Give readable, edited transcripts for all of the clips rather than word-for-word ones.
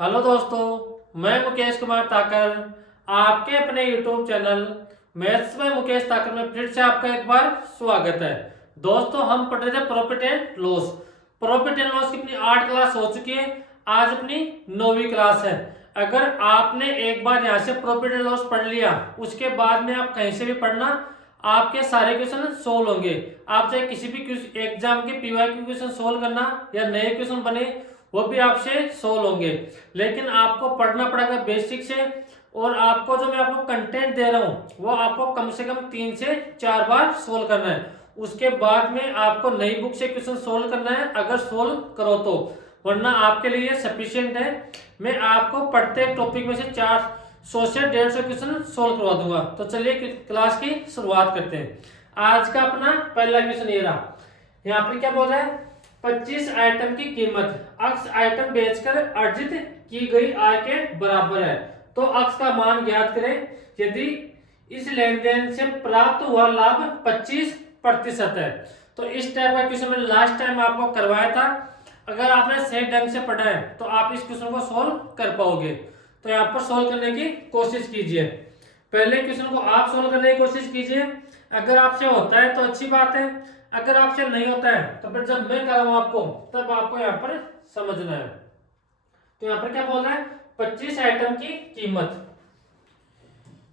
Hello दोस्तों, मैं मुकेश कुमार ताकर आपके अपने यूट्यूब चैनल मैथ्स में मुकेश ताकर में फिर से आपका एक बार स्वागत है। दोस्तों, हम पढ़ रहे थे profit and loss. Profit and loss की अपनी 8 क्लास हो चुकी है। आज अपनी 9वीं क्लास है। अगर आपने एक बार यहाँ से प्रॉफिट एंड लॉस पढ़ लिया, उसके बाद में आप कहीं से भी पढ़ना, आपके सारे क्वेश्चन सोल्व होंगे। आप चाहे किसी भी एग्जाम के पीवाईक्यू क्वेश्चन सोल्व करना या नए क्वेश्चन बने, वो भी आपसे सोल्व होंगे। लेकिन आपको पढ़ना पड़ेगा बेसिक से, और आपको जो मैं आपको कंटेंट दे रहा हूँ वो आपको कम से कम 3 से 4 बार सोल्व करना है। उसके बाद में आपको नई बुक से क्वेश्चन सोल्व करना है, अगर सोल्व करो तो, वरना आपके लिए सफिशिएंट है। मैं आपको पढ़ते टॉपिक में से 400 से 150 क्वेश्चन सोल्व करवा दूंगा। तो चलिए क्लास की शुरुआत करते हैं। आज का अपना पहला क्वेश्चन ये रहा। यहाँ पर क्या बोल रहा है, 25 आइटम की कीमत अक्स आइटम बेचकर अर्जित की गई आय के बराबर है, तो अक्स का मान ज्ञात करें यदि इस लेन देन से प्राप्त हुआ लाभ 25% है। तो इस टाइप का क्वेश्चन मैंने लास्ट टाइम आपको करवाया था। अगर आपने सही ढंग से पढ़ा है तो आप इस क्वेश्चन को सोल्व कर पाओगे। तो यहाँ पर सोल्व करने की कोशिश कीजिए। पहले क्वेश्चन को आप सोल्व करने की कोशिश कीजिए। अगर आपसे होता है तो अच्छी बात है, अगर आपसे नहीं होता है तो फिर जब मैं कराऊं आपको तब आपको यहाँ पर समझना है। तो यहाँ पर क्या बोल रहा है, 25 आइटम की कीमत,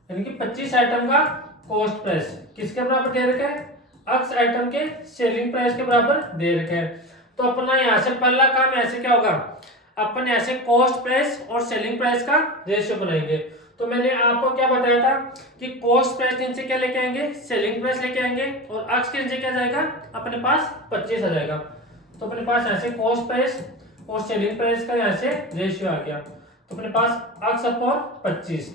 यानी कि 25 आइटम का कॉस्ट प्राइस किसके बराबर दे रखा है, अक्स आइटम के सेलिंग प्राइस के बराबर दे रखे हैं। तो अपना यहाँ से पहला काम ऐसे क्या होगा, अपन ऐसे कॉस्ट प्राइस और सेलिंग प्राइस का रेशियो बनाएंगे। तो मैंने आपको क्या बताया था कि कॉस्ट प्राइस नीचे क्या लेके आएंगे, सेलिंग प्राइस लेके आएंगे, और अक्स के नीचे क्या जाएगा, अपने पास 25 आ जाएगा। तो अपने पास यहाँ से कॉस्ट प्राइस और सेलिंग प्राइस का यहाँ से रेशियो आ गया। तो अपने पास अक्स अपॉन 25,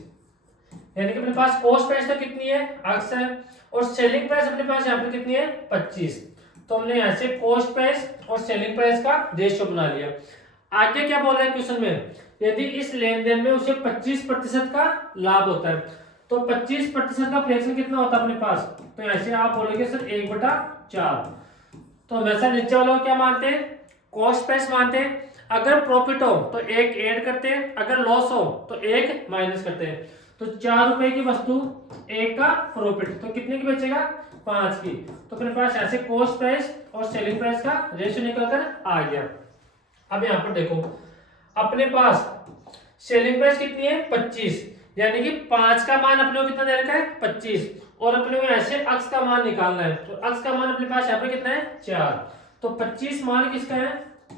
यानी कि अपने पास कॉस्ट प्राइस तो कितनी है, अक्स है, और सेलिंग प्राइस अपने पास यहाँ पर कितनी है, 25। तो हमने यहाँ से कॉस्ट प्राइस और सेलिंग प्राइस का रेशियो बना लिया। आगे क्या बोल रहे हैं क्वेश्चन में, यदि इस लेन देन में उसे 25% का लाभ होता है, तो 25% का फ्रैक्शन कितना होता है अपने पास। तो ऐसे आप बोलोगे सर 1/4। तो हमेशा नीचे वालों को क्या मानते हैं, कॉस्ट प्राइस मानते हैं। अगर प्रॉफिट हो तो 1 ऐड करते हैं, अगर लॉस हो तो 1 माइनस करते हैं। तो 4 रुपए की वस्तु 1 का प्रॉफिट, तो कितने की बचेगा, 5 की। तो अपने पास ऐसे कॉस्ट प्राइस और सेलिंग प्राइस का रेशियो निकलकर आ गया। अब यहाँ पर देखो, अपने पास सेलिंग प्राइस कितनी है, 25, यानी कि 5 का मान अपने को कितना दे रखा है, 25, और अपने को ऐसे अक्स का मान निकालना है। तो अक्स का मान अपने पास यहाँ पे कितना है, 4। तो 25 मान किसका है,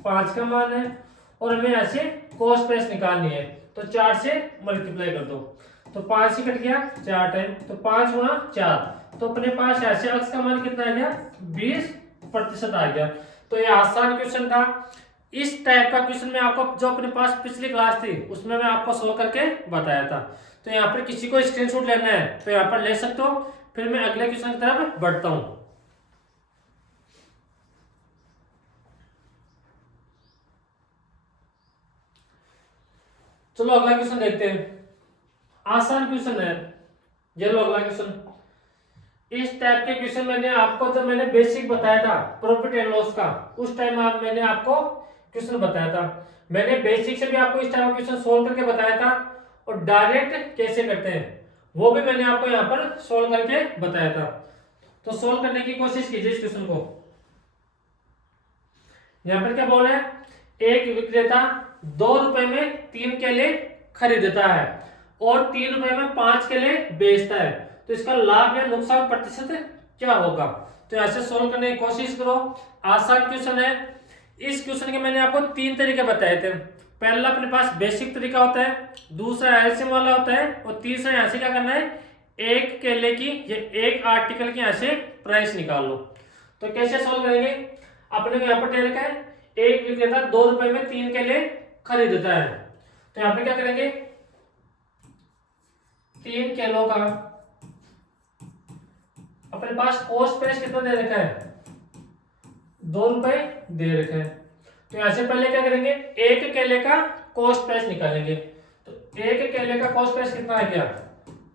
5 का मान है, और हमें ऐसे कॉस्ट प्राइस निकालनी है। तो 4 से मल्टीप्लाई कर दो, तो 5 से कट गया 4 टाइम, तो 5 गुणा 4, तो अपने पास ऐसे अक्स का मान कितना आ गया, 20% आ गया। तो ये आसान क्वेश्चन था। इस टाइप का क्वेश्चन मैं आपको जो अपने पास पिछली क्लास थी उसमें मैं आपको सोल्व करके बताया था। तो यहाँ पर किसी को स्क्रीनशॉट लेना है तो यहाँ पर ले सकते हो। फिर मैं अगले क्वेश्चन की तरफ बढ़ता हूँ। चलो अगला क्वेश्चन देखते हैं। आसान क्वेश्चन है ये लो अगला क्वेश्चन। इस टाइप के क्वेश्चन मैंने आपको जब मैंने बेसिक बताया था प्रॉफिट एंड लॉस का, उस टाइम मैंने आपको क्वेश्चन बताया था। मैंने बेसिक से भी आपको इस टाइप का क्वेश्चन सोल्व करके बताया था, और डायरेक्ट कैसे करते हैं वो भी मैंने आपको यहाँ पर सोल्व करके बताया था। तो सोल्व करने की कोशिश कीजिए इस क्वेश्चन को। यहाँ पर क्या बोल रहे हैं, एक विक्रेता 2 रुपए में 3 केले खरीदता है और 3 रुपए में 5 केले बेचता है, तो इसका लाभ या नुकसान प्रतिशत क्या होगा। तो ऐसे सोल्व करने की कोशिश करो। आसान क्वेश्चन है। इस क्वेश्चन के मैंने आपको 3 तरीके बताए थे। पहला अपने पास बेसिक तरीका होता है, दूसरा एलसीएम वाला होता है, और तीसरा यहाँ से क्या करना है, एक केले की या एक आर्टिकल की यहाँ से प्राइस निकाल लो। तो कैसे सोल्व करेंगे, अपने को यहाँ पर दे रखा है एक विक्रेता 2 रुपए में 3 केले खरीदता है। तो यहाँ पे क्या करेंगे, 3 केलों का अपने पास कॉस्ट प्राइस कितना दे रखा है, 2 रुपए दे रखे हैं। तो यहाँ से पहले क्या करेंगे, एक केले का कॉस्ट प्राइस निकालेंगे। तो एक केले का कॉस्ट प्राइस कितना आ गया,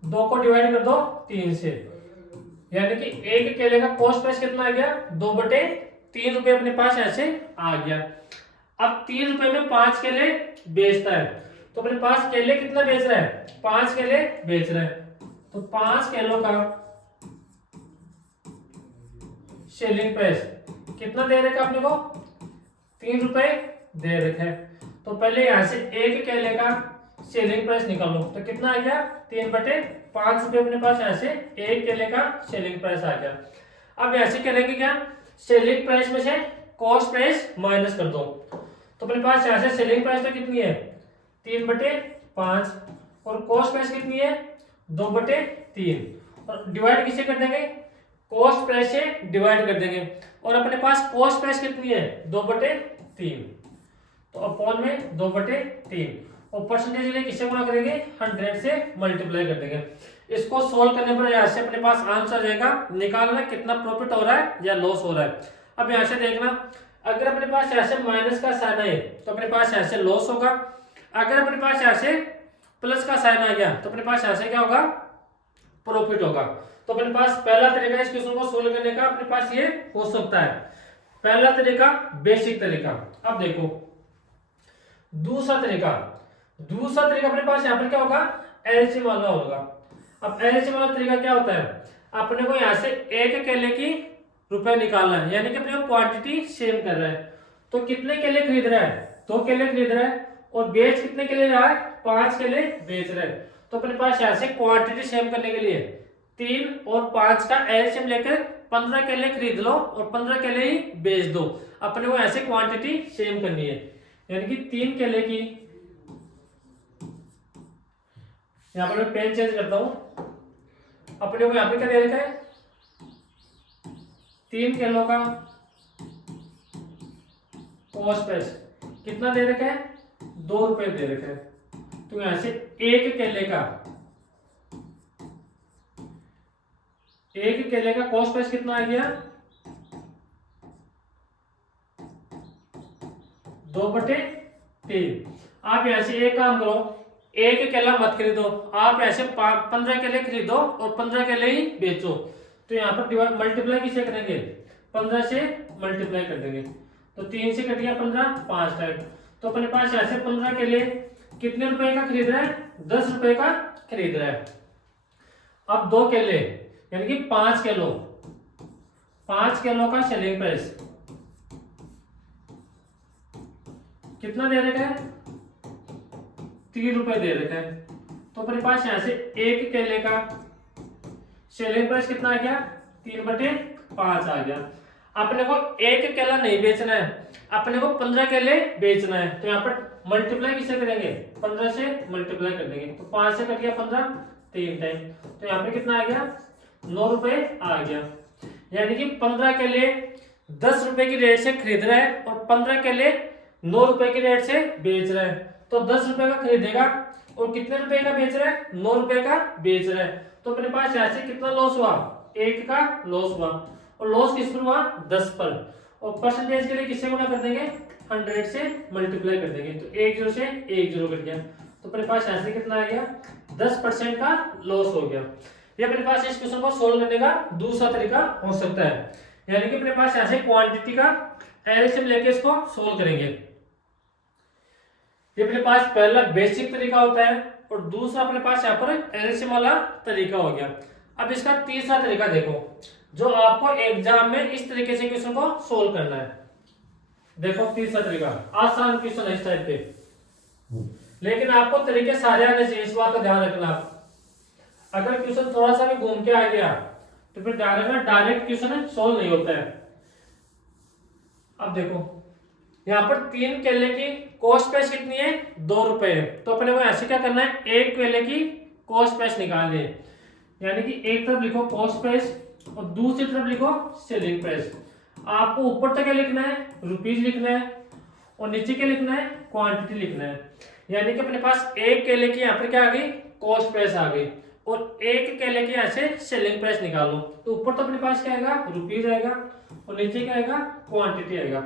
2 को डिवाइड कर दो 3 से, यानी कि एक केले का कॉस्ट प्राइस कितना आ गया, 2/3 रुपए अपने पास ऐसे आ गया। अब 3 रुपए में 5 केले बेचता है, तो अपने पास केले कितना बेच रहा है, 5 केले बेच रहा है, तो 5 किलो का सेलिंग प्राइस कितना दे रखा अपने को, 3 रुपए दे रखा है। तो पहले यहां से एक केले का सेलिंग प्राइस निकालो, तो कितना आ गया, 3/5 रुपए अपने पास यहाँ से एक केले का सेलिंग प्राइस आ गया। अब यहाँ से करेंगे क्या, सेलिंग प्राइस में से कॉस्ट प्राइस माइनस कर दो, तो अपने पास यहाँ से सेलिंग प्राइस तो कितनी है, 3/5 और कॉस्ट प्राइस कितनी है, 2/3 और डिवाइड किसे कर देंगे, कॉस्ट प्राइस से डिवाइड कर देंगे और अपने पास कॉस्ट प्राइस कितनी है, 2/3 तो अपॉन में 2/3 और परसेंटेज के लिए किससे गुणा करेंगे, 100 से मल्टीप्लाई कर देंगे। इसको सोल्व करने पर यहाँ से अपने पास आंसर जाएगा, निकालना कितना प्रॉफिट हो रहा है या लॉस हो रहा है। अब यहाँ से देखना, अगर अपने पास यहाँ से माइनस का साइन है तो अपने पास यहाँ से लॉस होगा, अगर अपने पास यहाँ से प्लस का साइन आ गया तो अपने पास यहाँ से क्या होगा, प्रॉफिट होगा। तो अपने पास पहला तरीका इस क्वेश्चन को सोल्व करने का अपने पास ये हो सकता है, पहला तरीका बेसिक तरीका। अब देखो दूसरा तरीका अपने पास यहाँ पर क्या होगा, एलसीएम वाला होगा। अब एलसीएम वाला तरीका क्या होता है, अपने को यहाँ से एक केले की रुपए निकालना है, यानी कि अपने को क्वांटिटी सेम कर रहा है। तो कितने केले खरीद रहा है, 2 केले खरीद रहा है और बेच कितने केले रहा है, 5 केले बेच रहा है। तो अपने पास यहाँ से क्वांटिटी सेम करने के लिए 3 और 5 का एलसीएम लेकर 15 केले खरीद लो और 15 केले ही बेच दो। अपने को ऐसे क्वांटिटी सेम करनी है, यानी कि 3 केले की, यहाँ पर मैं पेन चेंज करता हूं, अपने को यहाँ पे क्या दे रखा है, 3 किलो का कॉस्ट प्राइस कितना दे रखा है, 2 रुपए दे रखा है। तो यहां से एक केले का कॉस्ट प्राइस कितना आ गया, 2/3। आप यहां से एक काम करो, एक केला मत खरीदो, आप ऐसे 15 केले खरीदो और 15 केले ही बेचो। तो यहाँ पर मल्टीप्लाई किसे करेंगे, 15 से मल्टीप्लाई कर देंगे, तो 3 से कट गया 15, 5 टाइम। तो अपने पास यहाँ से 15 केले कितने रुपए का खरीद रहा है, 10 रुपए का खरीद रहा है। अब 2 केले यानी कि 5 किलो का सेलिंग प्राइस कितना दे रखा है, 3 रुपए दे रखा है। तो अपने पास यहाँ से एक केले का सेलिंग प्राइस कितना आ गया, 3/5 आ गया। अपने को एक केला नहीं बेचना है, अपने को 15 केले बेचना है। तो यहाँ पर मल्टीप्लाई किसे करेंगे, 15 से मल्टीप्लाई कर देंगे, तो 5 से कट गया 15, 3 टाइम। तो यहाँ पे कितना आ गया, 9 रुपए आ गया। यानी कि 15 केले 10 रुपए की रेट से खरीद रहा है और 15 केले 9 रुपए की रेट से बेच रहा है। तो 10 रुपए का खरीदेगा और कितने रुपए का बेच रहा है, 9 रुपए का बेच रहा है। तो अपने पास यहाँ से कितना लॉस हुआ, 1 का लॉस हुआ। और लॉस किस पर हुआ, 10 पर। और परसेंटेज के लिए किससे गुणा कर देंगे, 100 से मल्टीप्लाई कर देंगे। तो 1 0 से 1 0 कट गया। तो अपने पास यहाँ से कितना आ गया, 10% का लॉस हो गया। ये अपने पास इस क्वेश्चन को सोल्व करने का दूसरा तरीका हो सकता है, यानी कि अपने पास यहाँ से क्वांटिटी का एलसीएम लेके इसको सोल्व करेंगे। ये अपने पास पहला बेसिक तरीका होता है और दूसरा अपने पास यहाँ पर एलसीएम वाला तरीका हो गया। अब इसका तीसरा तरीका देखो, जो आपको एग्जाम में इस तरीके से क्वेश्चन को सोल्व करना है। देखो तीसरा तरीका आसान क्वेश्चन है इस टाइप पे, लेकिन आपको तरीके सारे आने चाहिए, इस बात का ध्यान रखना। अगर क्वेश्चन थोड़ा सा भी घूम के आ गया तो फिर ध्यान रखना डायरेक्ट क्वेश्चन सोल्व नहीं होता है। अब देखो यहाँ पर 3 केले की कॉस्ट प्राइस कितनी है, 2 रुपए है। तो अपने को ऐसे क्या करना है, एक केले की कॉस्ट प्राइस निकालनी है, यानी कि एक तरफ लिखो कॉस्ट प्राइस और दूसरी तरफ लिखो सेलिंग प्राइस। आपको ऊपर तक क्या लिखना है, रुपीज लिखना है और नीचे क्या लिखना है, क्वांटिटी लिखना है। यानी कि अपने पास एक केले की यहाँ पर क्या आ गई, कॉस्ट प्राइस आ गई और एक केले की यहाँ से सेलिंग प्राइस निकालो। तो ऊपर तो अपने पास क्या आएगा, रुपीज आएगा और नीचे क्या आएगा, क्वांटिटी आएगा।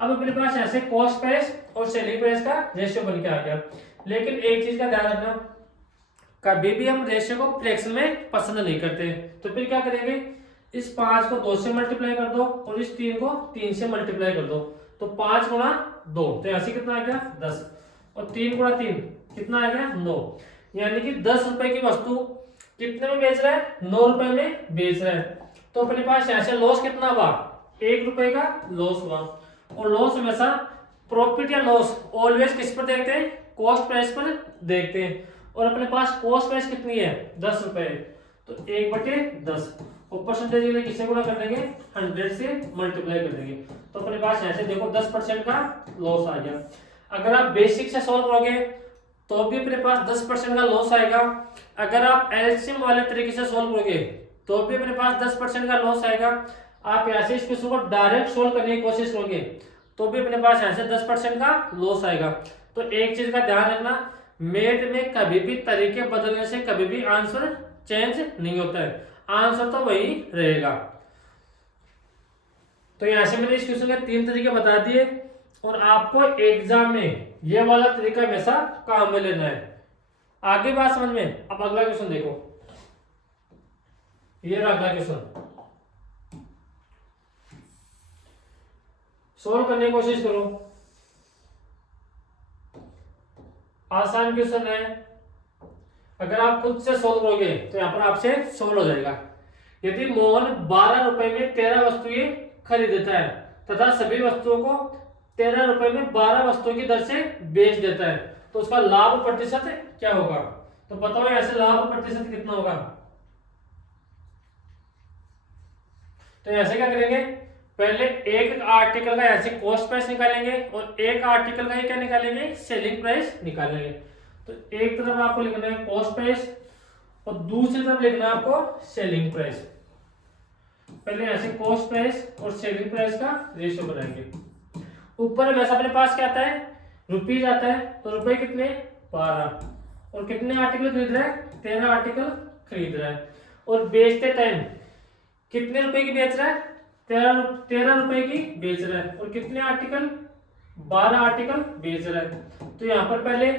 अब अपने पास ऐसे कॉस्ट प्राइस और सेलिंग प्राइस का रेशियो बन के आ गया। लेकिन एक चीज का ध्यान रखना, कभी भी हम रेशियो को फ्रैक्शन में पसंद नहीं करते। तो फिर क्या करेंगे, इस 5 को 2 से मल्टीप्लाई कर दो और इस 3 को 3 से मल्टीप्लाई कर दो। तो 5 गुणा 2, तो ऐसे कितना आ गया, 10। और 3 × 3 कितना आ गया 9, यानी कि 10 रुपए की वस्तु कितने में बेच रहा है 9 रुपए में बेच रहा है। तो अपने पास यहाँ से लॉस कितना हुआ 1 रुपए का लॉस हुआ। और लॉस हमेशा प्रॉफिट या लॉस ऑलवेज किस पर देखते हैं कॉस्ट प्राइस पर देखते हैं। और अपने पास कॉस्ट प्राइस कितनी है 10 रुपए, तो 1/10 और परसेंटेज के लिए किससे गुणा कर देंगे 100 से मल्टीप्लाई कर देंगे। तो अपने पास यहाँ से देखो 10% का लॉस आ गया। अगर आप बेसिक से सॉल्व करोगे तो भी अपने पास 10% का लॉस आएगा। अगर आप एलसीएम वाले तरीके से सॉल्व करोगे तो भी अपने पास 10% का लॉस आएगा। आप यहाँ से इस क्वेश्चन को डायरेक्ट सोल्व करने की कोशिश करोगे तो भी अपने पास यहाँ से 10% का लॉस आएगा। तो एक चीज का ध्यान रखना, मैथ में कभी भी तरीके बदलने से कभी भी आंसर चेंज नहीं होता है, आंसर तो वही रहेगा। तो यहाँ से मैंने इस क्वेश्चन के 3 तरीके बता दिए और आपको एग्जाम में ये वाला तरीका हमेशा काम में लेना है। आगे बात समझ में। अब अगला क्वेश्चन देखो, ये रहा अगला क्वेश्चन, सोल्व करने की कोशिश करो। आसान क्वेश्चन है, अगर आप खुद से सोल्व करोगे तो यहां पर आपसे सोल्व हो जाएगा। यदि मोहन 12 रुपए में 13 वस्तुएं खरीदता है तथा सभी वस्तुओं को 13 रुपए में 12 वस्तुओं की दर से बेच देता है तो उसका लाभ प्रतिशत क्या होगा। तो बताओ ऐसे लाभ प्रतिशत कितना होगा। तो ऐसे क्या करेंगे, पहले एक आर्टिकल का ऐसे कॉस्ट प्राइस निकालेंगे और एक आर्टिकल का ही क्या निकालेंगे सेलिंग प्राइस निकालेंगे। तो एक तरफ आपको लिखना है कॉस्ट प्राइस और दूसरी तरफ लिखना है आपको सेलिंग प्राइस। पहले ऐसे कॉस्ट प्राइस और सेलिंग प्राइस का रेशियो बनाएंगे। ऊपर में अपने पास क्या आता है रुपीज आता है, तो रुपए कितने 12 और कितने आर्टिकल खरीद रहा है 13 आर्टिकल खरीद रहा है। और बेचते टाइम कितने रुपए की बेच रहा है 13 रुपए की बेच रहा है और कितने आर्टिकल 12 आर्टिकल बेच रहा है। तो यहाँ पर पहले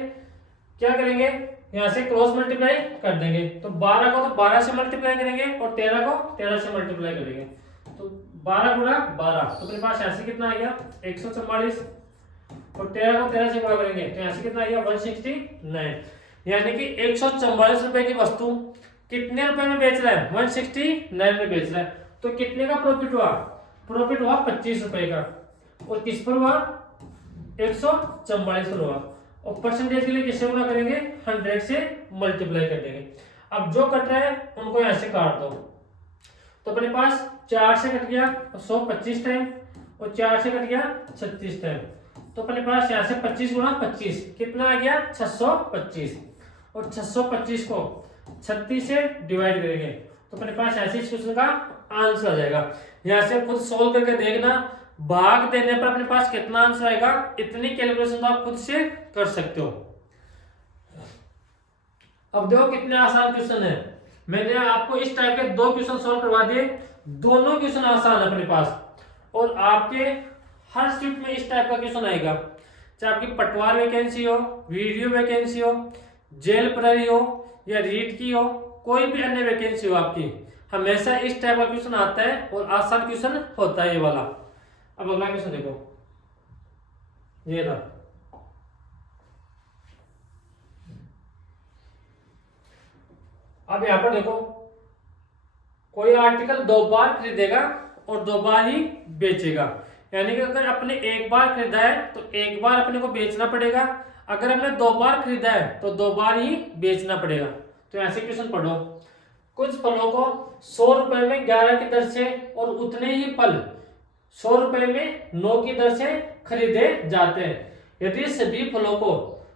क्या करेंगे, यहाँ से क्रॉस मल्टीप्लाई कर देंगे। तो 12 को तो 12 से मल्टीप्लाई करेंगे और 13 को 13 से मल्टीप्लाई करेंगे। तो 12 × 12 तो अपने पास यहाँ से कितना आ गया 144 और 13 को 13 से गुणा करेंगे तो यहाँ से कितना आ गया 169। यानी कि 144 रुपए की वस्तु कितने रुपए में बेच रहा है 169 में बेच रहा है। तो कितने का प्रॉफिट हुआ, प्रॉफिट हुआ 25 रुपए का। और किस पर हुआ 144 पर हुआ। और परसेंटेज के लिए किससे गुणा करेंगे 100 से मल्टीप्लाई कर देंगे। अब जो कट रहा है उनको यहाँ से काट दो। तो अपने पास 4 से कट गया 125 टाइम और 4 से कट गया 36 टाइम। तो अपने पास यहाँ से 25 × 25 कितना आ गया 625 और 625 को 36 से डिवाइड करेंगे तो अपने पास ऐसे इस क्वेश्चन का आंसर आ जाएगा। यहाँ से खुद सोल्व करके देखना, भाग देने पर अपने पास कितना आंसर आएगा, इतनी कैलकुलेशन तो आप खुद से कर सकते हो। अब देखो कितने आसान क्वेश्चन है। मैंने आपको इस टाइप के 2 क्वेश्चन सोल्व करवा दिए, दोनों क्वेश्चन आसान है अपने पास। और आपके हर शिफ्ट में इस टाइप का क्वेश्चन आएगा, चाहे आपकी पटवार वैकेंसी हो, वीडियो वैकेंसी हो, जेल प्रहरी हो या रीट की हो, कोई भी अन्य वैकेंसी हो आपकी, हमेशा इस टाइप का क्वेश्चन आता है और आसान क्वेश्चन होता है ये वाला। अब अगला क्वेश्चन देखो, ये रहा। अब यहां पर देखो, कोई आर्टिकल 2 बार खरीदेगा और 2 बार ही बेचेगा। यानी कि अगर अपने एक बार खरीदा है तो एक बार अपने को बेचना पड़ेगा, अगर हमने 2 बार खरीदा है तो 2 बार ही बेचना पड़ेगा। तो ऐसे क्वेश्चन पढ़ो, कुछ फलों को 100 रुपए में 11 की दर से और उतने ही फल 100 रुपए में 9 की दर से खरीदे जाते हैं। यदि सभी फलों को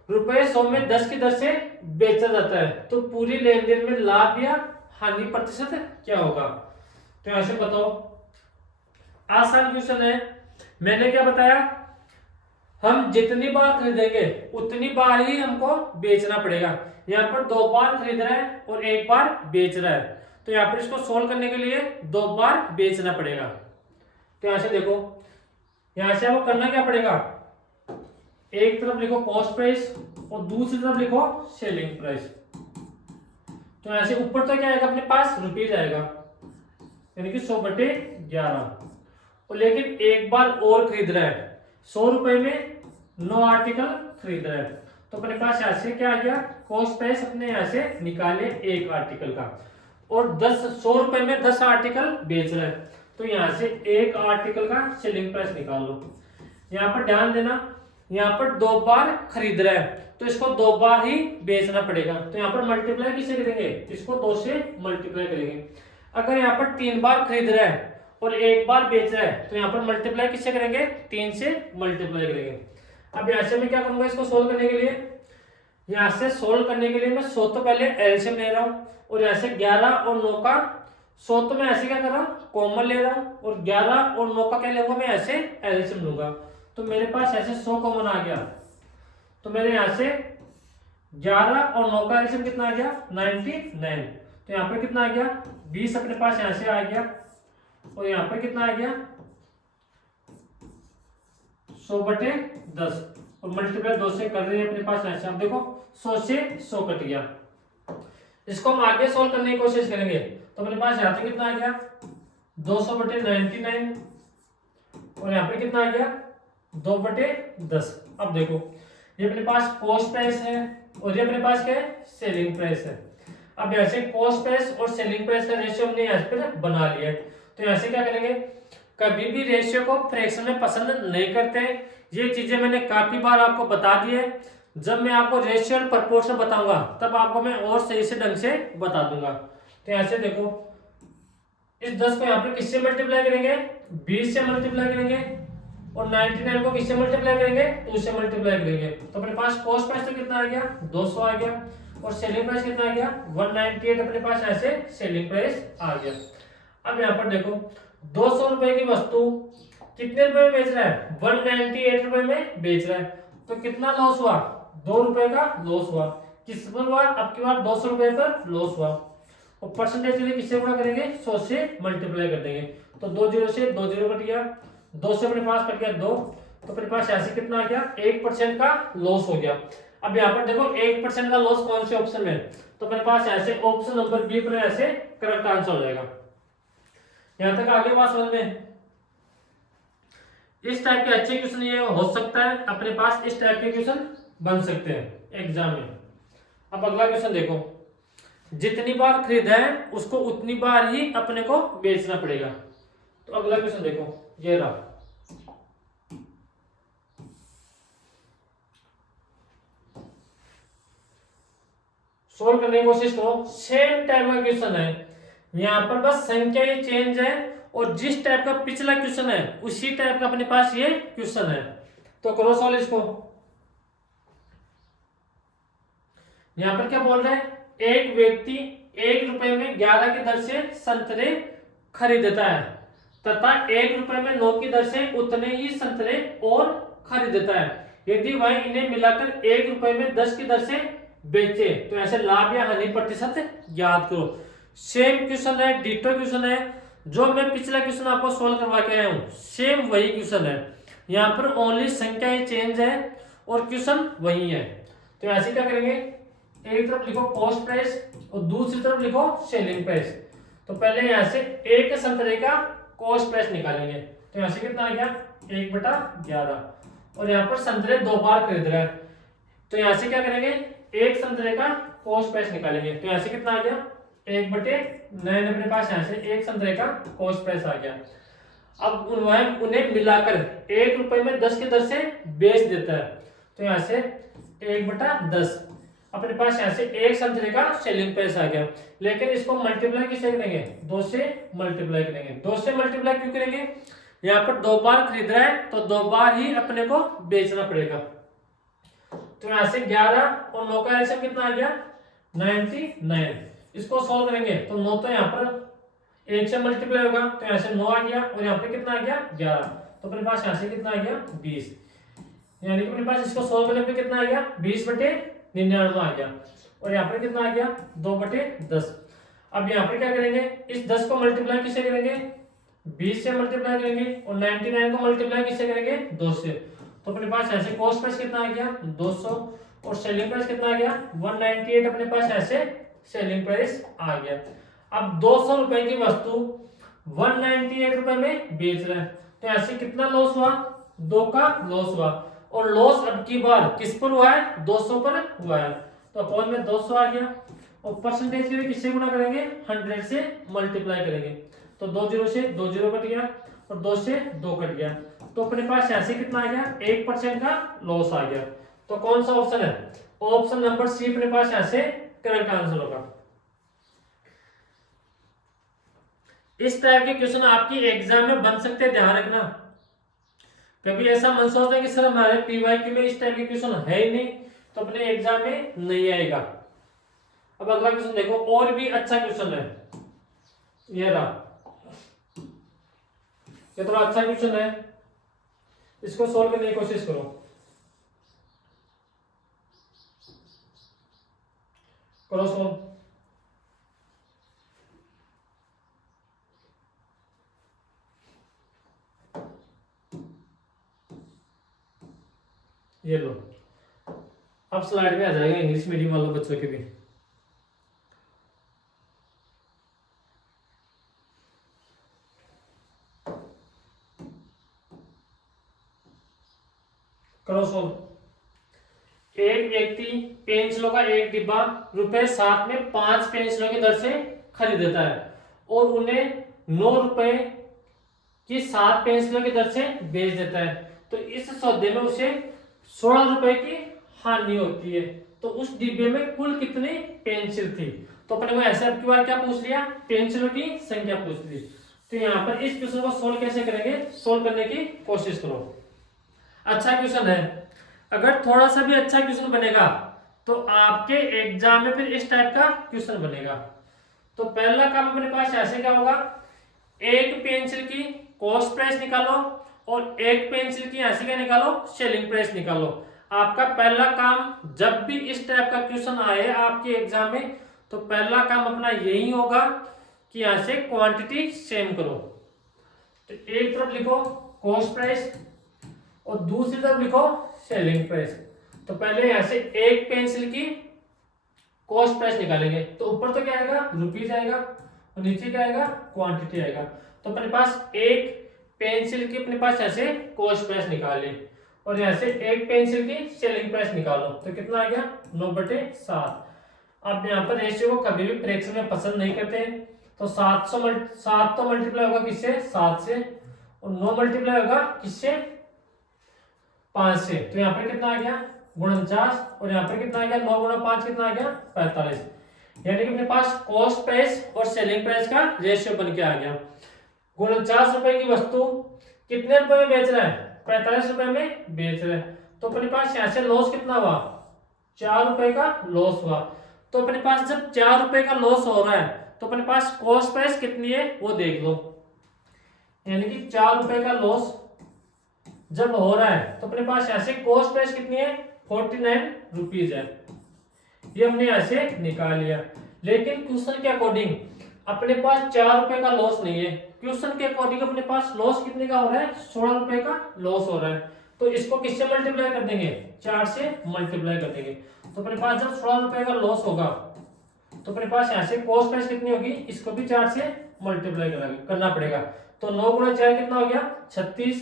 रुपए 100 में 10 की दर से बेचा जाता है तो पूरी लेन देन में लाभ या हानि प्रतिशत क्या होगा। तो यहां से बताओ, आसान क्वेश्चन है। मैंने क्या बताया, हम जितनी बार खरीदेंगे उतनी बार ही हमको बेचना पड़ेगा। यहाँ पर 2 बार खरीद रहा है और 1 बार बेच रहा है, तो यहाँ पर इसको सोल्व करने के लिए 2 बार बेचना पड़ेगा। तो यहां से देखो, यहां से आपको करना क्या पड़ेगा, एक तरफ लिखो कॉस्ट प्राइस और दूसरी तरफ लिखो सेलिंग प्राइस। तो ऐसे ऊपर तो क्या आएगा अपने पास रुपीज आएगा, यानी कि 100/11। और लेकिन एक बार और खरीद रहा है 100 रुपए में 9 आर्टिकल खरीद रहा है, तो अपने पास यहाँ से क्या आ गया, कॉस्ट प्राइस अपने यहाँ से निकाले एक आर्टिकल का, और 100 रुपए में 10 आर्टिकल बेच रहा है, तो यहाँ से एक आर्टिकल का सेलिंग प्राइस निकाल लो। यहाँ पर ध्यान देना, यहाँ पर 2 बार खरीद रहा है तो इसको 2 बार ही बेचना पड़ेगा, तो यहाँ पर मल्टीप्लाई किसे करेंगे, इसको 2 से मल्टीप्लाई करेंगे। अगर यहाँ पर 3 बार खरीद रहा है और 1 बार बेच रहा है तो यहाँ पर मल्टीप्लाई किससे करेंगे, 3 से मल्टीप्लाई करेंगे। अब यहाँ से मैं क्या करूंगा, इसको सोल्व करने के लिए, यहाँ से सोल्व करने के लिए मैं 100 तो पहले एलसीएम ले रहा हूँ, और यहाँ से 11 और 9 का 100 तो मैं ऐसे क्या कर रहा हूँ, कॉमन ले रहा हूँ, और 11 और 9 का क्या लूंगा, मैं ऐसे एलसीएम लूंगा। तो मेरे पास ऐसे 100 कॉमन आ गया, तो मेरे यहाँ से 11 और 9 का एलसीएम कितना आ गया, 99। तो यहाँ पे कितना आ गया, 20 अपने पास यहाँ से आ गया, और यहाँ पे कितना आ गया 100/10, और मल्टीप्लाई 2 से कर रहे हैं अपने पास ऐसे। अब देखो 100 से 100 कट गया, इसको हम आगे सोल्व करने की कोशिश करेंगे। तो अपने पास यहाँ पे कितना आ गया 200/99, और यहाँ पे कितना आ गया 2/10। अब देखो ये अपने पास कॉस्ट प्राइस है और ये अपने पास क्या है, सेलिंग प्राइस है। अब यहाँ से कॉस्ट प्राइस और सेलिंग प्राइस का रेशियो हमने यहाँ पे बना लिया है, तो यहाँ से क्या करेंगे, कभी भी रेशियो को फ्रैक्शन में पसंद नहीं करते हैं, ये चीजें मैंने काफी बार आपको बता दी है। जब मैं आपको रेशियो और प्रोपोर्शन बताऊंगा तब आपको मैं और सही से ढंग से बता दूंगा। तो यहाँ से देखो, इस 10 को यहाँ पे किससे मल्टीप्लाई करेंगे, 20 से मल्टीप्लाई करेंगे, और 99 को किससे मल्टीप्लाई करेंगे, 2 से मल्टीप्लाई करेंगे। तो अपने पास कॉस्ट प्राइस तो कितना आ गया 200 आ गया, और सेलिंग प्राइस कितना आ गया 198 अपने पास ऐसे सेलिंग प्राइस आ गया। अब यहाँ पर देखो 200 रुपए की वस्तु कितने रुपए में बेच रहा है, 198 रुपए में बेच रहा है, तो कितना लॉस हुआ, 2 रुपए का लॉस हुआ। किस पर हुआ, अब की बार 200 रुपए पर लॉस हुआ, और परसेंटेज के लिए किससे गुणा करेंगे, 100 से मल्टीप्लाई कर देंगे। तो 2 जीरो से 2 जीरो कट गया, 2 से अपने पास कट गया 2, तो अपने पास ऐसे कितना आ गया 1% का लॉस हो गया। अब यहाँ पर देखो 1% का लॉस कौन से ऑप्शन में, तो अपने पास ऐसे ऑप्शन नंबर बी पर ऐसे करेक्ट आंसर हो जाएगा। यहां तक आगे बात समझ में, इस टाइप के अच्छे क्वेश्चन ये हो सकता है अपने पास, इस टाइप के क्वेश्चन बन सकते हैं एग्जाम में। अब अगला क्वेश्चन देखो, जितनी बार खरीदा है उसको उतनी बार ही अपने को बेचना पड़ेगा। तो अगला क्वेश्चन देखो, ये रहा, सोल्व करने की कोशिश करो। सेम टाइप का क्वेश्चन है, यहाँ पर बस संख्या ही चेंज है, और जिस टाइप का पिछला क्वेश्चन है उसी टाइप का अपने पास ये क्वेश्चन है। तो करो सॉल्व इसको। यहाँ पर क्या बोल रहे हैं, एक व्यक्ति 1 रुपए में 11 की दर से संतरे खरीदता है तथा 1 रुपए में 9 की दर से उतने ही संतरे और खरीदता है। यदि वह इन्हें मिलाकर 1 रुपए में 10 की दर से बेचे तो ऐसे लाभ या हानि प्रतिशत ज्ञात करो। सेम क्वेश्चन है, डिटो क्वेश्चन है, जो मैं पिछला क्वेश्चन आपको सोल्व करवा के आया हूं, सेम वही क्वेश्चन है। यहाँ पर ओनली संख्या ही चेंज है और क्वेश्चन वही है। तो ऐसे क्या करेंगे, एक तरफ लिखो कॉस्ट प्राइस और दूसरी तरफ लिखो सेलिंग प्राइस। तो पहले यहाँ से एक संतरे का कॉस्ट प्राइस निकालेंगे, तो यहाँ से कितना आ गया 1/11, और यहाँ पर संतरे 2 बार खरीद रहा है, तो यहाँ से क्या करेंगे, एक संतरे का कॉस्ट प्राइस निकालेंगे। तो यहाँ से कितना आ गया 1/9 अपने पास, यहाँ से एक संतरे का कॉस्ट प्राइस आ गया। अब उन्हें मिलाकर 1 रुपए में 10 की दर से बेच देता है, तो यहाँ से 1/10 अपने पास, यहाँ से एक संतरे का सेलिंग प्राइस आ गया। लेकिन इसको मल्टीप्लाई किससे करेंगे, 2 से मल्टीप्लाई करेंगे। 2 से मल्टीप्लाई क्यों करेंगे, यहाँ पर 2 बार खरीद रहा है तो 2 बार ही अपने को बेचना पड़ेगा। तो यहाँ से 11 और 9 का एलसीएम कितना आ गया 99। इसको सॉल्व करेंगे तो 9 तो यहाँ पर 1 से मल्टीप्लाई होगा, तो यहाँ से 9 आ गया, और यहाँ पे कितना आ गया 11, तो अपने पास यहाँ से कितना आ गया 20, यानी कि अपने पास इसको सॉल्व करने पे कितना आ गया 20/99 आ गया, और यहाँ पर कितना आ गया 2/10। अब यहाँ पे क्या करेंगे, इस 10 को मल्टीप्लाई किससे करेंगे, 20 से मल्टीप्लाई करेंगे, और 99 को मल्टीप्लाई किससे करेंगे 2 से। तो अपने पास ऐसे कॉस्ट प्राइस कितना आ गया 200, और सेलिंग प्राइस कितना आ गया 198 अपने पास ऐसे सेलिंग प्राइस आ गया। अब 200 रुपए की वस्तु 198 रुपए में बेच रहा है, तो ऐसे कितना लॉस हुआ, 2 का लॉस हुआ, और लॉस अब की बार किस पर हुआ है, 200 पर हुआ है, तो अपॉन में 200 आ गया। और परसेंटेज के लिए किससे गुणा करेंगे, 100 से मल्टीप्लाई करेंगे, तो 2 जीरो से 2 जीरो कट गया और 2 से 2 कट गया, तो अपने पास यहाँ से कितना आ गया, 1% का लॉस आ गया। तो कौन सा ऑप्शन है, ऑप्शन नंबर सी अपने पास यहाँ से करेक्ट आंसर होगा। इस टाइप के क्वेश्चन आपकी एग्जाम में बन सकते हैं, ध्यान रखना। कभी ऐसा मन सोचता है कि सर हमारे पीवाईक्यू में इस टाइप के क्वेश्चन है ही नहीं, तो अपने एग्जाम में नहीं आएगा। अब अगला क्वेश्चन देखो, और भी अच्छा क्वेश्चन है, ये रहा, ये थोड़ा अच्छा क्वेश्चन है, इसको सोल्व करने की कोशिश करो। करो सोल्व। ये लो, अब स्लाइड में आ जाएगा इंग्लिश मीडियम वाले बच्चों के भी। करो सोल्व। एक व्यक्ति पेंसिलों का एक डिब्बा ₹7 में 5 पेंसिलों की दर से खरीद देता है और उन्हें ₹9 की 7 पेंसिलों की दर से बेच देता है, तो इस सौदे में उसे ₹16 की हानि होती है। तो उस डिब्बे में कुल कितनी पेंसिल थी, तो अपने को ऐसे अब की बार क्या पूछ लिया, पेंसिलों की संख्या पूछ ली। तो यहाँ पर इस क्वेश्चन को सोल्व कैसे करेंगे, सोल्व करने की कोशिश करो। अच्छा क्वेश्चन है, अगर थोड़ा सा भी अच्छा क्वेश्चन बनेगा तो आपके एग्जाम में फिर इस टाइप का क्वेश्चन बनेगा। तो पहला काम अपने पास ऐसे क्या होगा, एक पेंसिल की कॉस्ट प्राइस निकालो और एक पेंसिल की ऐसे क्या निकालो, सेलिंग प्राइस निकालो। आपका पहला काम जब भी इस टाइप का क्वेश्चन आए आपके एग्जाम में, तो पहला काम अपना यही होगा कि यहां से क्वांटिटी सेम करो। तो एक तरफ लिखो कॉस्ट प्राइस और दूसरी तरफ लिखो सेलिंग प्राइस। तो पहले यहां से एक पेंसिल की कॉस्ट प्राइस निकालेंगे, तो ऊपर तो क्या आएगा, रुपीज आएगा और नीचे क्या आएगा, क्वांटिटी आएगा। तो अपने पास एक पेंसिल की अपने पास ऐसे कॉस्ट प्राइस निकाले और यहाँ से एक पेंसिल की सेलिंग प्राइस निकालो, तो कितना आ गया, 9/7। अब यहाँ पर रेशियो को कभी भी फ्रैक्शन में पसंद नहीं करते, तो 7 तो मल्टीप्लाई होगा किससे, 7 से, और 9 मल्टीप्लाई होगा किससे, 5 से। तो यहाँ पर कितना आ गया, 49, और यहाँ पर कितना आ गया, 9 गुणा 5 कितना आ गया, 45। यानी कि अपने पास कॉस्ट प्राइस और सेलिंग प्राइस का रेशियो बन के आ गया। 49 रुपए की वस्तु कितने रुपए में बेच रहा है, 45 रुपए में बेच रहे हैं, तो अपने पास यहाँ से लॉस कितना हुआ, 4 रुपए का लॉस हुआ। तो अपने पास जब 4 रुपए का लॉस हो रहा है तो अपने पास कॉस्ट प्राइस कितनी है वो देख लो, यानी कि 4 रुपए का लॉस जब हो रहा है तो अपने पास यहाँ से कॉस्ट प्राइस कितनी है, 49 रुपीज है। ये हमने यहाँ से निकाल लिया, लेकिन क्वेश्चन के अकॉर्डिंग अपने पास 4 रुपए का लॉस नहीं है, क्वेश्चन के अकॉर्डिंग अपने पास लॉस कितने का हो रहा है, 16 रुपए का लॉस हो रहा है। तो इसको किससे मल्टीप्लाई कर देंगे, 4 से मल्टीप्लाई कर देंगे। तो अपने पास जब 16 रुपए का लॉस होगा तो अपने पास यहाँ से कॉस्ट प्राइस कितनी होगी, इसको भी 4 से मल्टीप्लाई करना पड़ेगा। तो 9 गुणा 4 कितना हो गया, 36,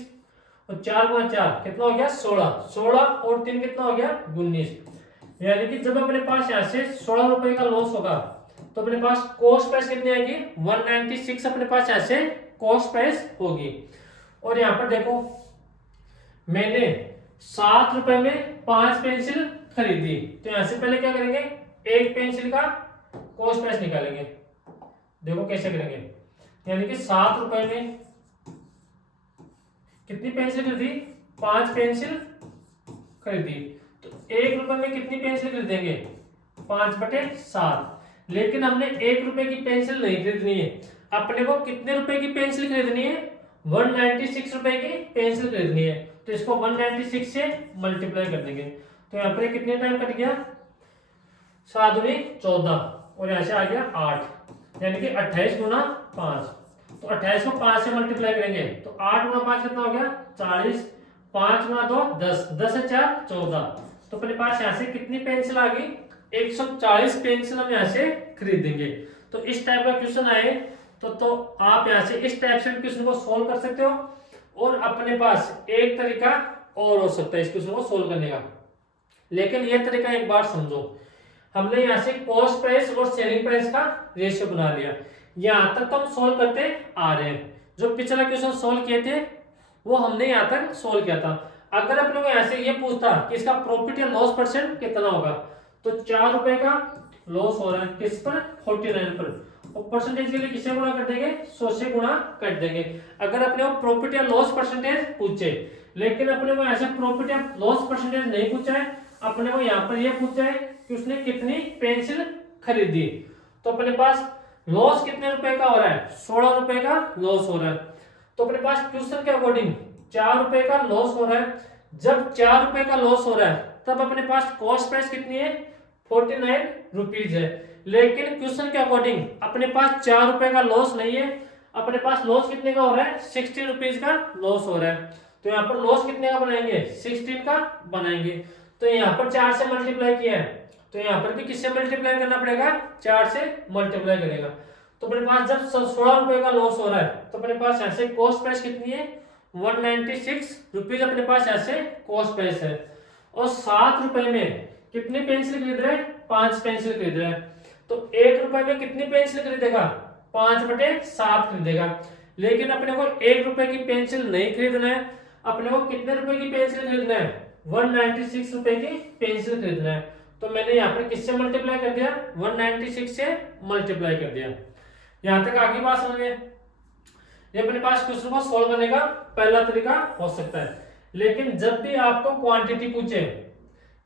और 4 गुणा 4 कितना हो गया, 16 और 3 कितना हो गया, 19। यानी कि जब अपने पास यहाँ से 16 रुपए का लॉस होगा तो अपने पास कॉस्ट प्राइस कितनी आएगी, 196 अपने पास यहाँ से कॉस्ट प्राइस होगी। और यहाँ पर देखो मैंने 7 रुपए में 5 पेंसिल खरीदी, तो यहाँ से पहले क्या करेंगे, एक पेंसिल का कॉस्ट प्राइस निकालेंगे। देखो कैसे करेंगे, यानी कि 7 रुपए में कितनी पेंसिल खरीदी, 5 पेंसिल खरीदी, तो 1 रुपए में कितनी पेंसिल खरीदेंगे, 5/7। लेकिन हमने 1 रुपए की पेंसिल नहीं खरीदनी है, अपने को कितने रुपए की पेंसिल खरीदनी है, 196 रुपए की पेंसिल खरीदनी है। तो इसको 196 से मल्टीप्लाई कर देंगे, तो यहाँ पर कितने टाइम कट गया, 7 दूनी 14 और यहाँ से आ गया 8, यानी कि 28 गुना 5। तो 28 को 5 से मल्टीप्लाई करेंगे तो 8 गुना 5 कितना हो गया, 40, 5 गुना 2 10, 10 से 4 14। तो अपने पास यहाँ से कितनी पेंसिल आ गई, 140 पेंसिल हम यहाँ से खरीदेंगे। तो इस टाइप का क्वेश्चन आए तो आप यहाँ से इस टाइप से क्वेश्चन को सोल्व कर सकते हो। और अपने पास एक तरीका और हो सकता है इस क्वेश्चन को सोल्व करने का। लेकिन ये तरीका एक बार समझो, हमने यहाँ से कॉस्ट प्राइस और सेलिंग प्राइस का रेशियो बना लिया, यहाँ तक तो हम सोल्व करते आ रहे हैं। जो पिछला क्वेश्चन सोल्व किए थे वो हमने यहाँ तक सोल्व किया था। अगर अपने को यहाँ से ये पूछता कि इसका प्रॉफिट या लॉस परसेंट कितना होगा, तो 4 रुपए का लॉस हो रहा है किस पर, 49 पर, और परसेंटेज के लिए किससे गुणा कर देंगे, 100 से गुणा कर देंगे। अगर अपने को प्रॉफिट या लॉस परसेंटेज पूछे, लेकिन अपने को ऐसे प्रॉफिट या लॉस परसेंटेज नहीं पूछा है, अपने को यहाँ पर यह पूछा है कि उसने कितनी पेंसिल खरीदी, तो अपने पास लॉस कितने रुपए का हो रहा है, 16 रुपए का लॉस हो रहा है। तो अपने पास क्वेश्चन के अकॉर्डिंग 4 रुपए का लॉस हो रहा है। जब 4 रुपए का लॉस हो रहा है तब अपने पास कॉस्ट प्राइस कितनी है, 49 रुपीज है। लेकिन क्वेश्चन के अकॉर्डिंग अपने पास 4 रुपए का लॉस नहीं है, अपने पास लॉस कितने का हो रहा है, 16 रुपीज का लॉस हो रहा है। तो यहाँ पर लॉस कितने का बनाएंगे, 16 का बनाएंगे। तो यहाँ पर 4 से मल्टीप्लाई किया है, तो यहाँ पर भी किससे मल्टीप्लाई करना पड़ेगा, 4 से मल्टीप्लाई करेगा। तो अपने पास जब 16 रुपए का लॉस हो रहा है तो अपने पास ऐसे कॉस्ट प्राइस कितनी है, 196 रुपीज अपने पास ऐसे कॉस्ट प्राइस है। और 7 रुपए में कितनी पेंसिल खरीद रहे हैं, 5 पेंसिल खरीद रहे हैं। तो 1 रुपए में कितनी पेंसिल खरीदेगा, 5/7 खरीदेगा। लेकिन अपने को 1 रुपए की पेंसिल नहीं खरीदना है, अपने को कितने रुपए की पेंसिल खरीदना है, 196 रुपए की पेंसिल खरीदना है। तो मैंने यहाँ पर किससे मल्टीप्लाई कर दिया, 196 से मल्टीप्लाई कर दिया। यहां तक आगे बात समझ में। ये अपने पास क्वेश्चन को सोल्व करने का पहला तरीका हो सकता है। लेकिन जब भी आपको क्वांटिटी पूछे,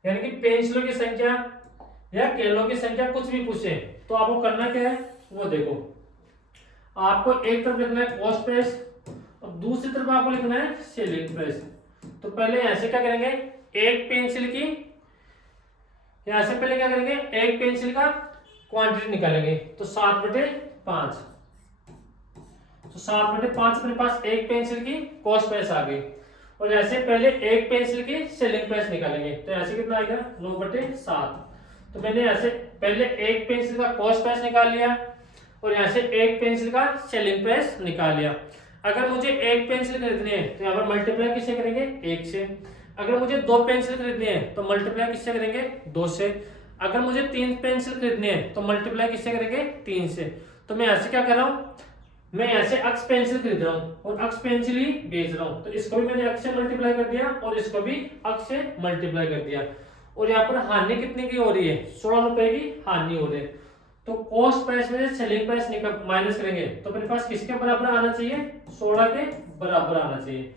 यानी कि पेंसिलों की संख्या या केलों की संख्या कुछ भी पूछे, तो आपको करना क्या है वो देखो। आपको एक तरफ लिखना है कॉस्ट प्राइस और दूसरी तरफ आपको लिखना है सेलिंग प्राइस। तो पहले ऐसे क्या करेंगे, एक पेंसिल की, यहां से पहले क्या करेंगे, एक पेंसिल का क्वांटिटी निकालेंगे। तो 7/5, तो 7/5 अपने पास एक पेंसिल की कॉस्ट प्राइस आ गई। और ऐसे पहले एक पेंसिल की सेलिंग प्राइस निकालेंगे, तो ऐसे कितना आएगा, 9/7। तो मैंने ऐसे पहले एक पेंसिल का कॉस्ट प्राइस निकाल लिया और यहाँ से एक पेंसिल का सेलिंग प्राइस निकाल लिया। अगर मुझे एक पेंसिल खरीदनी है तो यहाँ पर मल्टीप्लाई किससे करेंगे, 1 से। अगर मुझे 2 पेंसिल खरीदनी है तो मल्टीप्लाई किससे करेंगे, 2 से। अगर मुझे 3 पेंसिल खरीदनी है तो मल्टीप्लाई किससे करेंगे, 3 से। तो मैं ऐसे क्या कर रहा हूँ, मैं ऐसे अक्स पेंसिल खरीद रहा हूँ और अक्स पेंसिल ही बेच रहा हूँ। तो इसको भी मैंने अक्स से मल्टीप्लाई कर दिया और इसको भी अक्स से मल्टीप्लाई कर दिया। और यहाँ पर हानि कितने की हो रही है, 16 रुपए की हानि हो रही है। तो कॉस्ट प्राइस में से सेलिंग प्राइस माइनस करेंगे तो अपने पास किसके बराबर आना चाहिए, 16 के बराबर आना चाहिए।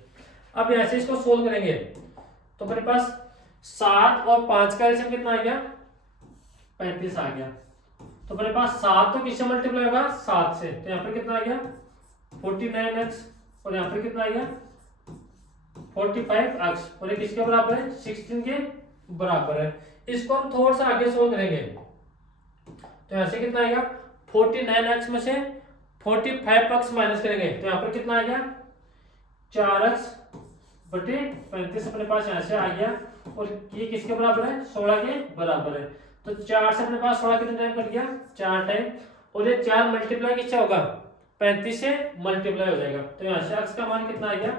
अब ऐसे इसको सोल्व करेंगे तो अपने पास 7 और 5 का एलसीएम कितना आ गया, 35 आ गया। तो अपने पास 7 तो किससे मल्टीप्लाई होगा, 7 से। तो यहाँ पर कितना आ गया, 49x, और यहाँ पर कितना आ गया, 45x, और ये किसके बराबर है, 16 के बराबर है। इसको हम थोड़ा सा आगे सोल्व करेंगे तो यहाँ से कितना आएगा, 49x में से 45x माइनस करेंगे तो यहाँ पर कितना आ गया, 4x/35 अपने पास यहाँ से आ गया। और ये किसके बराबर है, 16 के बराबर है। तो 4 से अपने पास 16 कितने टाइम कट गया, 4 टाइम। और ये 4 मल्टीप्लाई किससे होगा, 35 से मल्टीप्लाई हो जाएगा। तो यहाँ से x का मान कितना आ गया,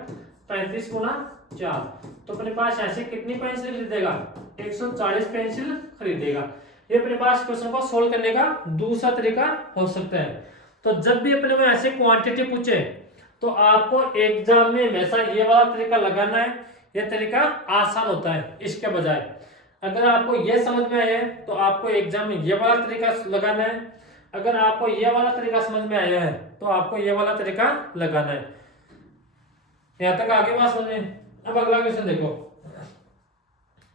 35 गुना 4। तो अपने पास ऐसे कितनी पेंसिल खरीदेगा, 140 पेंसिल खरीदेगा। ये अपने पास क्वेश्चन को सोल्व करने का दूसरा तरीका हो सकता है। तो जब भी अपने को ऐसे क्वांटिटी पूछे तो आपको एग्जाम में हमेशा ये वाला तरीका लगाना है। ये तरीका आसान होता है इसके बजाय। अगर आपको ये समझ में आया है तो आपको एग्जाम में ये वाला तरीका लगाना है। अगर आपको ये वाला तरीका समझ में आया है तो आपको ये वाला तरीका लगाना है। यहां तक आगे बात समझ में। अब अगला क्वेश्चन देखो,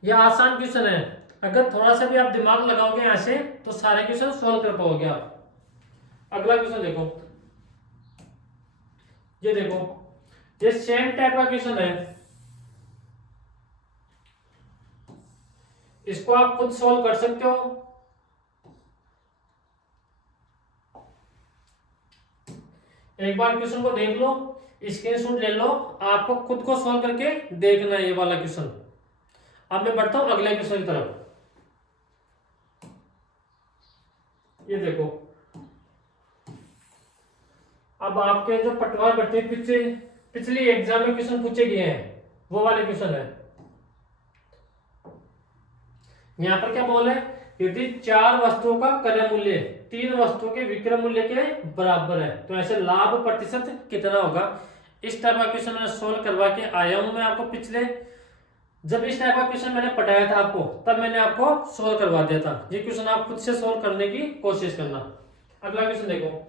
ये आसान क्वेश्चन है। अगर थोड़ा सा भी आप दिमाग लगाओगे यहां से तो सारे क्वेश्चन सोल्व कर पाओगे आप। अगला क्वेश्चन देखो, ये देखो, ये सेम टाइप का क्वेश्चन है। इसको आप खुद सोल्व कर सकते हो। एक बार क्वेश्चन को देख लो, स्क्रीनशॉट ले लो, आपको खुद को सोल्व करके देखना है ये वाला क्वेश्चन। अब मैं बढ़ता हूं अगले क्वेश्चन की तरफ। ये देखो, अब आपके जो पटवार भर्ती पिछली एग्जाम में क्वेश्चन पूछे गए हैं वो वाले क्वेश्चन है। यहाँ पर क्या बोल है, यदि 4 वस्तुओं का क्रय मूल्य 3 वस्तुओं के विक्रय मूल्य के बराबर है तो ऐसे लाभ प्रतिशत कितना होगा। इस टाइप का क्वेश्चन मैंने सोल्व करवा के आया हूं मैं आपको पिछले, जब इस टाइप का क्वेश्चन मैंने पढ़ाया था आपको तब मैंने आपको सोल्व करवा दिया था। ये क्वेश्चन आप खुद से सोल्व करने की कोशिश करना। अगला क्वेश्चन देखो,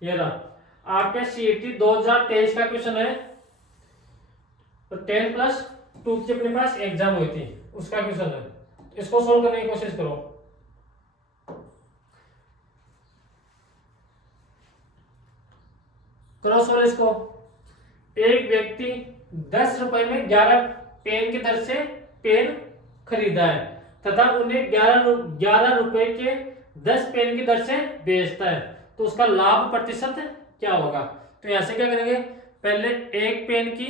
ये रहा आपके सीईटी 2023 का क्वेश्चन है। तो 10+2 की अपने पास एग्जाम हुई थी उसका क्वेश्चन है, इसको सोल्व करने की कोशिश करो। करो सोल्व इसको। एक व्यक्ति 10 रुपए में 11 पेन की दर से पेन खरीदा है तथा उन्हें 11 रुपए के 10 पेन की दर से बेचता है, तो उसका लाभ प्रतिशत क्या होगा। तो यहां से क्या करेंगे, पहले एक पेन की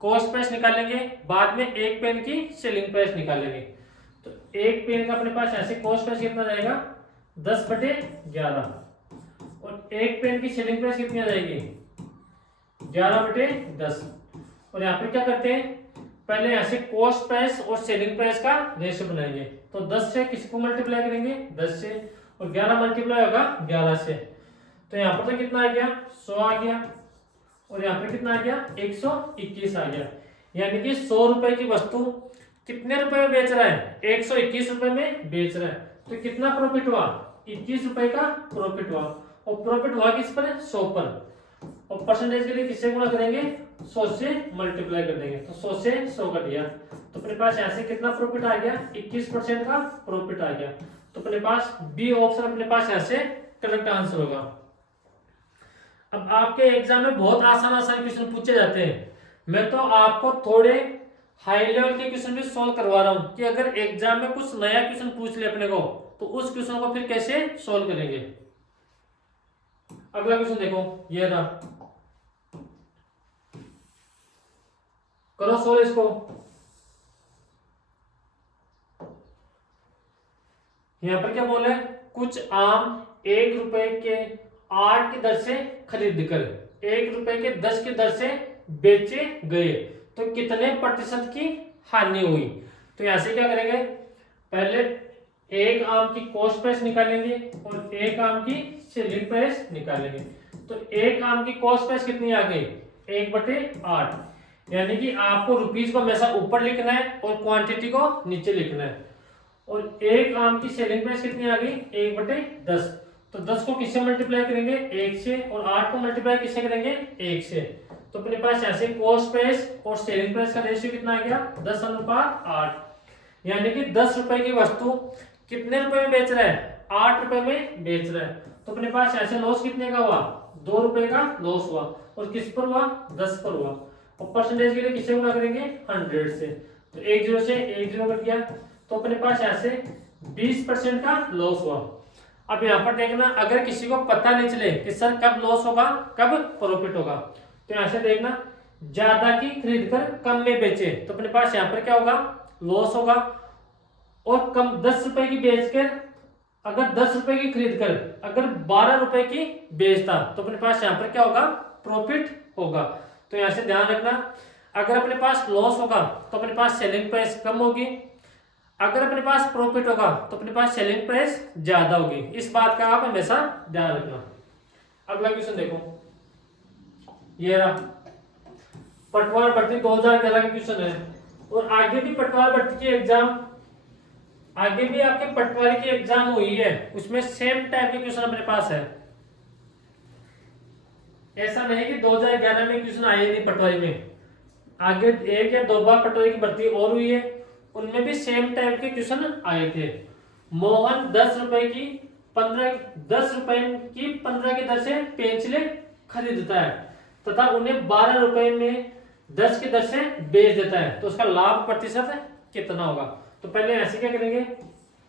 कॉस्ट प्राइस निकालेंगे, बाद में एक पेन की सेलिंग प्राइस निकालेंगे। तो एक पेन का अपने पास ऐसे कॉस्ट प्राइस कितना जाएगा 10/11 और एक पेन की सेलिंग प्राइस कितनी आ जाएगी 11/10। और यहाँ पे क्या करते हैं, पहले ऐसे कॉस्ट प्राइस और सेलिंग प्राइस का रेशियो बनाएंगे। तो 10 से किसको मल्टीप्लाई करेंगे 10 से, और 11 मल्टीप्लाई होगा 11 से। तो यहाँ पर तो कितना आ गया 100 आ गया, और यहाँ पे कितना आ गया 121 आ गया। यानी कि 100 रुपए की वस्तु कितने रुपए में बेच रहा है 121 रुपए में बेच रहा है। तो कितना प्रॉफिट हुआ 21 रुपए का प्रॉफिट हुआ, और प्रॉफिट हुआ किस पर 100 पर, और परसेंटेज के लिए किससे गुणा करेंगे 100 से मल्टीप्लाई कर देंगे। तो 100 से 100 कट गया, तो अपने पास ऐसे कितना प्रॉफिट आ गया 21% का प्रॉफिट आ गया। तो अपने पास बी ऑप्शन अपने पास ऐसे करेक्ट आंसर होगा। अब आपके एग्जाम में बहुत आसान आसान क्वेश्चन पूछे जाते हैं, मैं तो आपको थोड़े हाई लेवल के क्वेश्चन भी सोल्व करवा रहा हूं कि अगर एग्जाम में कुछ नया क्वेश्चन पूछ ले अपने को तो उस क्वेश्चन को फिर कैसे सोल्व करेंगे। अगला क्वेश्चन देखो, ये रहा, करो सोल्व इसको। यहां पर क्या बोले, कुछ आम 1 रुपए के 8 की दर से खरीद कर 1 रुपए के 10 की दर से बेचे गए तो कितने प्रतिशत की हानि हुई। तो यहां से क्या करेंगे, पहले एक आम की कॉस्ट प्राइस निकालेंगे और एक आम की सेलिंग प्राइस निकालेंगे। तो एक आम की कॉस्ट प्राइस कितनी आ गई 1/8, यानी कि आपको रुपीस को हमेशा ऊपर लिखना है और क्वांटिटी को नीचे लिखना है। और एक आम की सेलिंग प्राइस कितनी आ गई 1/10। तो 10 को किससे मल्टीप्लाई करेंगे 1 से, और 8 को मल्टीप्लाई किससे करेंगे 1 से। तो अपने पास ऐसे कॉस्ट प्राइस और सेलिंग प्राइस का रेशियो कितना आ गया 10:8, यानी कि 10 रुपए की वस्तु कितने रुपए में बेच रहा है 8 रुपए में बेच रहा है। तो अपने पास ऐसे लॉस कितने का हुआ 2 रुपए का लॉस हुआ, और किस पर हुआ 10 पर हुआ, और परसेंटेज के लिए किससे गुणा करेंगे 100 से। तो 1 0 से 1 0 कट गया, तो अपने पास ऐसे 20% का लॉस हुआ। अब यहाँ पर देखना, अगर किसी को पता नहीं चले कि सर कब लॉस होगा कब प्रॉफिट होगा, तो यहाँ से देखना, ज्यादा की खरीद कर कम में बेचे तो अपने पास यहाँ पर क्या होगा लॉस होगा, और कम 10 रुपए की बेचकर अगर 10 रुपए की खरीद कर अगर 12 रुपए की बेचता तो अपने पास यहाँ पर क्या होगा प्रॉफिट होगा। तो यहाँ से ध्यान रखना, अगर अपने पास लॉस होगा तो अपने पास सेलिंग प्राइस कम होगी, अगर अपने पास प्रॉफिट होगा तो अपने पास सेलिंग प्राइस ज्यादा होगी। इस बात का आप हमेशा ध्यान रखना। अगला क्वेश्चन देखो, ये रहा, पटवार भर्ती 2011 का क्वेश्चन है, और आगे भी पटवार भर्ती की एग्जाम, आगे भी आपके पटवारी की एग्जाम हुई है, उसमें सेम टाइप के क्वेश्चन अपने पास है। ऐसा नहीं कि 2011 में क्वेश्चन आए नहीं पटवारी में, आगे 1 या 2 बार पटवारी की भर्ती और हुई है, उनमें भी सेम टाइप के क्वेश्चन आए थे। मोहन 10 रुपए की 15 की दर से पेंसिलें खरीदता है तथा उन्हें 12 रुपए में 10 की दर से बेच देता है, तो उसका लाभ प्रतिशत कितना होगा। तो पहले ऐसे क्या करेंगे,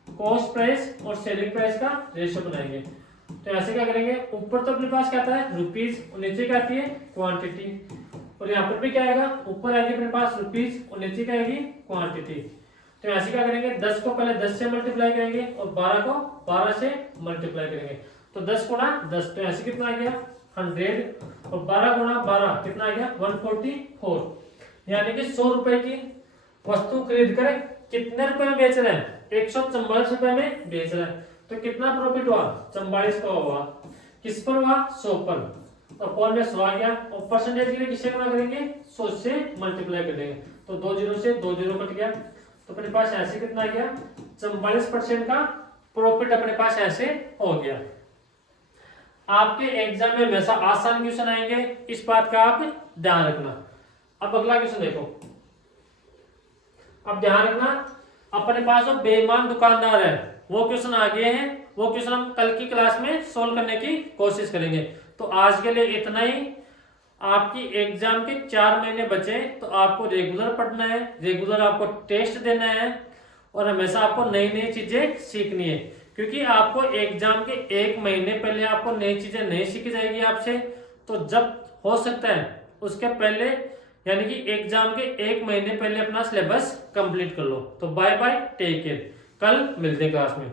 कॉस्ट प्राइस और सेलिंग प्राइस का रेशियो बनाएंगे। तो ऐसे क्या करेंगे, ऊपर तो अपने पास क्या आता है रुपीस और नीचे क्या आती है क्वांटिटी, और यहाँ पर भी क्या आएगा ऊपर आएगी अपने पास रुपीस और नीचे क्या आएगी क्वांटिटी। तो ऐसे क्या करेंगे, 10 को पहले 10 से मल्टीप्लाई करेंगे और 12 को 12 से मल्टीप्लाई करेंगे। तो 10 गुणा 10, तो ऐसे कितना आ गया 100, और 12 गुणा 12 कितना आ गया 144, यानी कि 100 रुपए की वस्तु खरीद कर कितने रुपए में बेच रहे हैं? 144 रुपए में बेच रहे हैं। तो कितना प्रॉफिट हुआ? 44 का हुआ। किस पर हुआ? 100 पर। तो कौन में 100 आ गया, और परसेंटेज के लिए किससे गुणा करेंगे? 100 से मल्टीप्लाई कर देंगे। तो 2 जीरो से 2 जीरो कट गया, तो अपने पास ऐसे कितना आ गया? 44% का प्रॉफिट अपने पास ऐसे हो गया। आपके एग्जाम में हमेशा आसान क्वेश्चन आएंगे, इस बात का आप ध्यान रखना। अब अगला क्वेश्चन देखो, अब ध्यान रखना, अपने पास जो बेईमान दुकानदार है वो क्वेश्चन आ गए हैं। वो क्वेश्चन हम कल की क्लास में सोल्व करने की कोशिश करेंगे। तो आज के लिए इतना ही। आपकी एग्जाम के 4 महीने बचे, तो आपको रेगुलर पढ़ना है, रेगुलर आपको टेस्ट देना है, और हमेशा आपको नई नई चीजें सीखनी है। क्योंकि आपको एग्जाम के 1 महीने पहले आपको नई चीजें नहीं सीखी जाएगी आपसे। तो जब हो सकता है उसके पहले, यानी कि एग्जाम के 1 महीने पहले अपना सिलेबस कंप्लीट कर लो। तो बाय बाय, टेक केयर, कल मिलते हैं क्लास में।